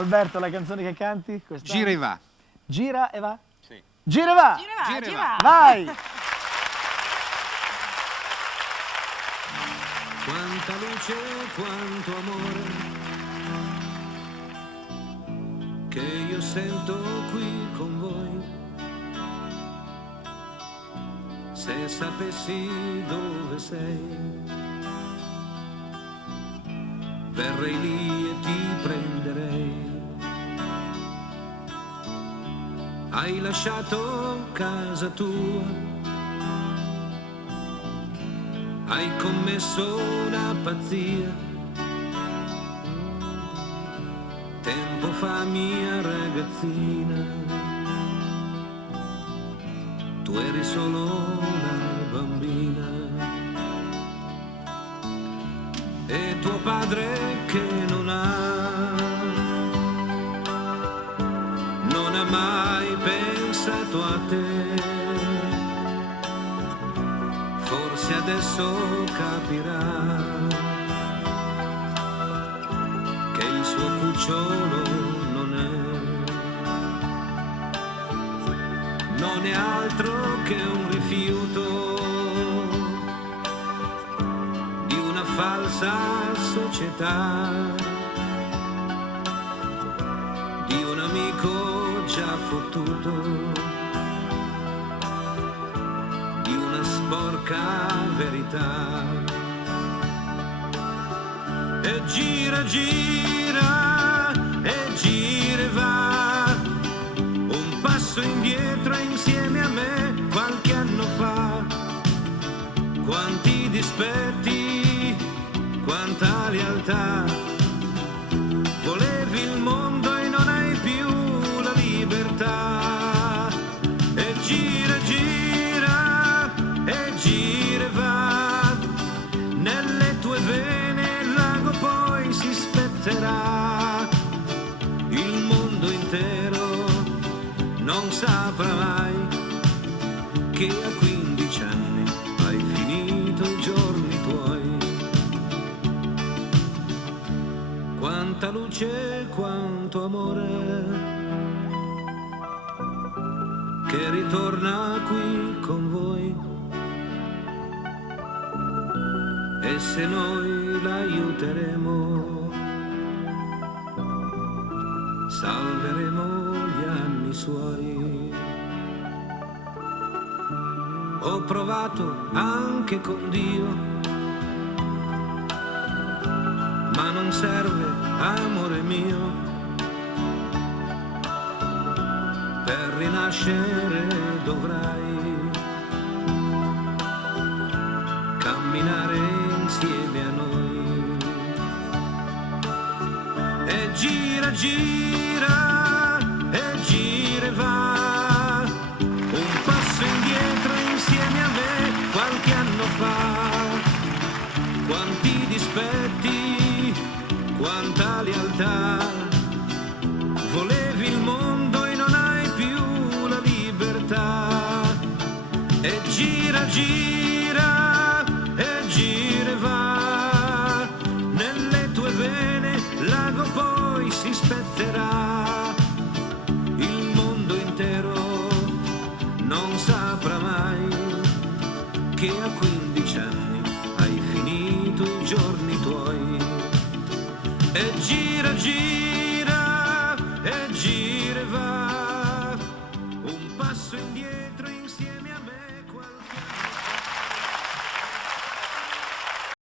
Alberto, la canzone che canti? Quest'anno? Gira e va. Gira e va? Sì. Gira e va! Gira e va. Vai! Quanta luce, quanto amore che io sento qui con voi. Se sapessi dove sei, verrei lì e ti prenderei. Hai lasciato casa tua, hai commesso una pazzia. Tempo fa, mia ragazzina, tu eri solo una bambina. E tuo padre che non ha mai pensato a te. Forse adesso capirà che il suo cucciolo non è altro che un rifiuto di una falsa società, di un amico già fottuto, di una sporca verità. E gira, gira, e gira e va, un passo indietro insieme a me qualche anno fa. Quanti dispetti, quanta lealtà, volevi il mondo e non hai più la libertà. E gira, gira, e gira e va, nelle tue vene il lago poi si spezzelà. Il mondo intero non saprà mai che a 15 anni hai finito i giorni tuoi. Quanta luce, quanto amore che ritorna qui con voi. E se noi l'aiuteremo, salveremo gli anni suoi. Ho provato anche con Dio, ma non serve, amore mio, per rinascere dovrai camminare insieme a noi. E gira, gira, e gira e va, un passo indietro insieme a me qualche anno fa. Quanti dispetti, quanta lealtà, volevi il mondo e non hai più la libertà. E gira, gira, e gira e va, nelle tue vene il lago poi si spezzerà. Il mondo intero non saprà mai che a 15 anni hai finito i giorni tuoi. E gira, gira,